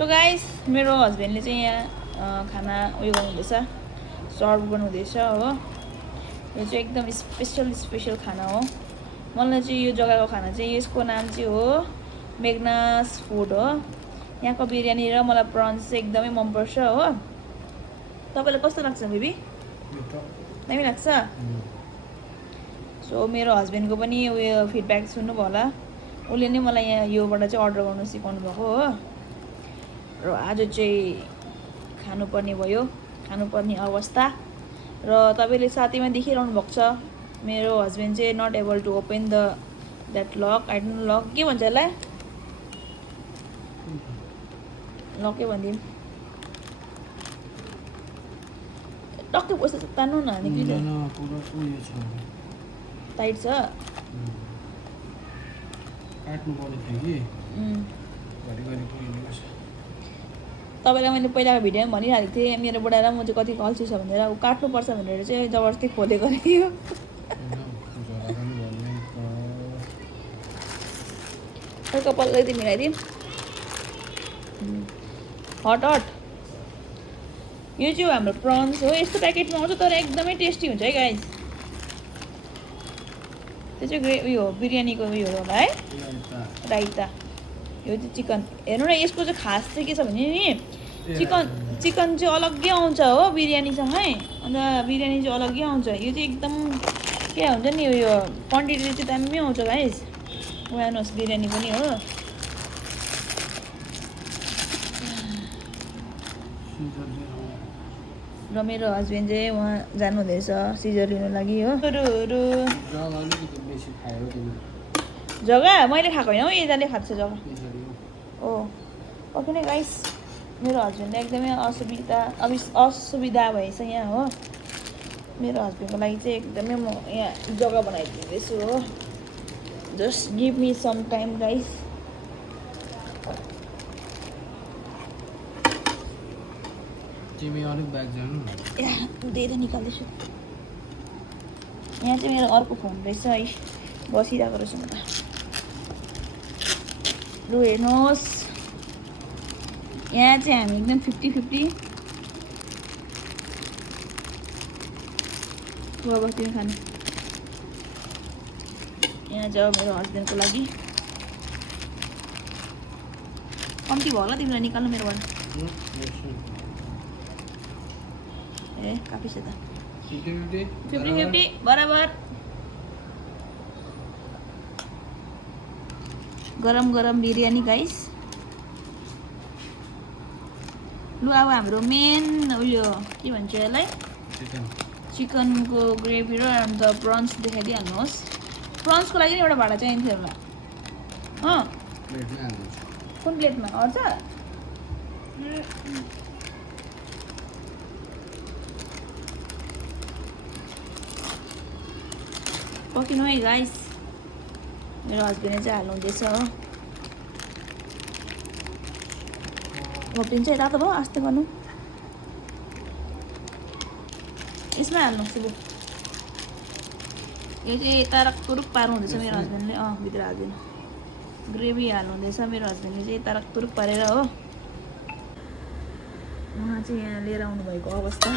So guys मेरो हस्बेन्डले चाहिँ यहाँ खाना उयो गर्नुहुँदैछ, सर्भ गर्नुहुँदैछ हो। यो चाहिँ एकदम स्पेसल खाना हो। मलाई चाहिँ यो जग्गाको खाना चाहिँ यसको नाम चाहिँ हो मेग्नास फुड हो। यहाँको बिरयानी र मलाई प्रन्स चाहिँ एकदमै मनपर्छ हो। तपाईँलाई कस्तो लाग्छ बेबी? दामी लाग्छ? सो मेरो हस्बेन्डको पनि उयो फिडब्याक सुन्नुभयो होला। उसले नै मलाई यहाँ योबाट चाहिँ अर्डर गर्नु सिकाउनु भएको हो। र आज चाहिँ खानुपर्ने भयो, खानुपर्ने अवस्था। र तपाईँले साथीमा देखिरहनु भएको छ मेरो हस्बेन्ड चाहिँ not able to open that lock. I don't know lock के भन्छ यसलाई, लकै भनिदिउँ। टक्कै बस्छ तान्नु न टाइट छ। तपाईँलाई मैले पहिलाको भिडियोमा भनिरहेको थिएँ मेरो बुढा र म चाहिँ कति अल्छी छ भनेर। ऊ काट्नुपर्छ भनेर चाहिँ जबरजस्ती खोलेको रे यो। हल्का पल्लै चाहिँ मिलाइदिउँ। हट यो चाहिँ हाम्रो प्रन्स हो। यस्तो प्याकेटमा आउँछ तर एकदमै टेस्टी हुन्छ है गाइस। त्यो चाहिँ उयो बिरयानीको उयो होला है, राइता। यो चाहिँ चिकन। हेर्नु न यसको चाहिँ खास चाहिँ के छ भने नि चिकन चाहिँ अलग्गै आउँछ हो बिरयानीसँगै। अन्त बिरयानी चाहिँ अलग्गै आउँछ। यो चाहिँ एकदम के हुन्छ नि उयो क्वान्टिटी चाहिँ दामी आउँछ गाइस। हेर्नुहोस् बिरयानी पनि हो। र मेरो हस्बेन्ड चाहिँ उहाँ जानुहुँदैछ सिजर लिनु लागि हो। जग्गा मैले खाएको होइन हौ, यताले खाएको छ जग्गा। ओ ओके नै गाइस, मेरो हस्बेन्डलाई एकदमै असुविधा भएछ यहाँ हो। मेरो हस्बेन्डको लागि चाहिँ एकदमै म यहाँ जग्गा बनाइदिँदैछु हो। Just give me some time guys. धेरै निकाल्दैछु। यहाँ चाहिँ मेरो अर्को फोन रहेछ है, बसिरहेको रहेछु म त। लु हेर्नुहोस् यहाँ चाहिँ हामी एकदम 50-50 अब तिमी खानु। यहाँ चाहिँ मेरो हस्बेन्डको लागि कम्ती भयो होला तिमीलाई निकाल्नु मेरोबाट। ए काफी छ त 50-50 बराबर। गरम गरम बिरयानी गाइस। लु अब हाम्रो मेन उयो के भन्छ यसलाई, चिकनको ग्रेभी र अन्त प्रन्स देखाइदिइहाल्नुहोस्। प्रन्सको लागि नि एउटा भाँडा चाहिन्थ्यो होला। कुन प्लेटमा अर्छ? पकिनु है गाइस। मेरो हस्बेन्डले चाहिँ हाल्नुहुँदैछ हो। घोप्टिन्छ है, तातो भयो आस्ते गर्नु। यसमा हाल्नुहोस् लु। यो चाहिँ तारक तुरुक पार्नुहुँदैछ मेरो हस्बेन्डले। भित्र हालिदिनु। ग्रेभी हाल्नुहुँदैछ मेरो हस्बेन्डले चाहिँ तारक तुरुक पारेर हो। उहाँ चाहिँ यहाँ लिएर आउनुभएको अवस्था।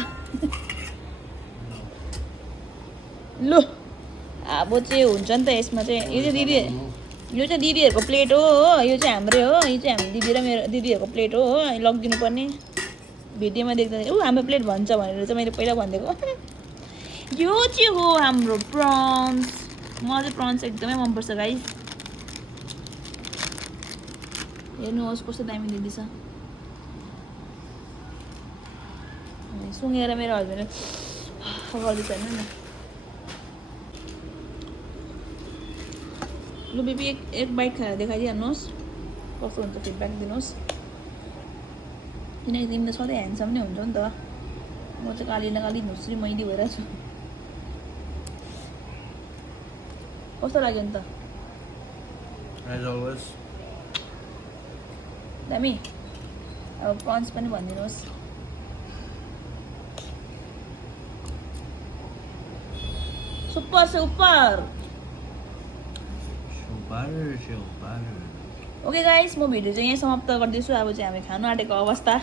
लु अब चाहिँ हुन्छ नि त यसमा चाहिँ। यो चाहिँ दिदीहरूको प्लेट हो। यो चाहिँ हाम्रै हो। यो चाहिँ हाम्रो दिदी र मेरो दिदीहरूको प्लेट हो। लगिदिनु पर्ने भिडियोमा देख्दा हाम्रो प्लेट भन्छ भनेर चाहिँ मैले पहिला भनिदिएको। यो चाहिँ हो हाम्रो प्रन्स। मलाई चाहिँ प्रन्स एकदमै मनपर्छ गाइस। हेर्नुहोस् कस्तो दामी दिँदैछ। सुँगेर मेरो हस्बेन्डले गर्दैछ हेर्नु न। लु बेबी एक बाइट खाएर देखाइदिइहाल्नुहोस् कस्तो हुन्छ, फिडब्याक दिनुहोस्। किनकि तिमी त सधैँ ह्यान्डसम नै हुन्छ नि त। म चाहिँ काली न काली धुस्री मैली भइरहेको छु। कस्तो लाग्यो नि त? दामी। अब प्रन्स पनि भनिदिनुहोस्। सुपर। ओके गाइस, म भिडियो चाहिँ यहीँ समाप्त गर्दैछु। अब चाहिँ हामी खानु आँटेको अवस्था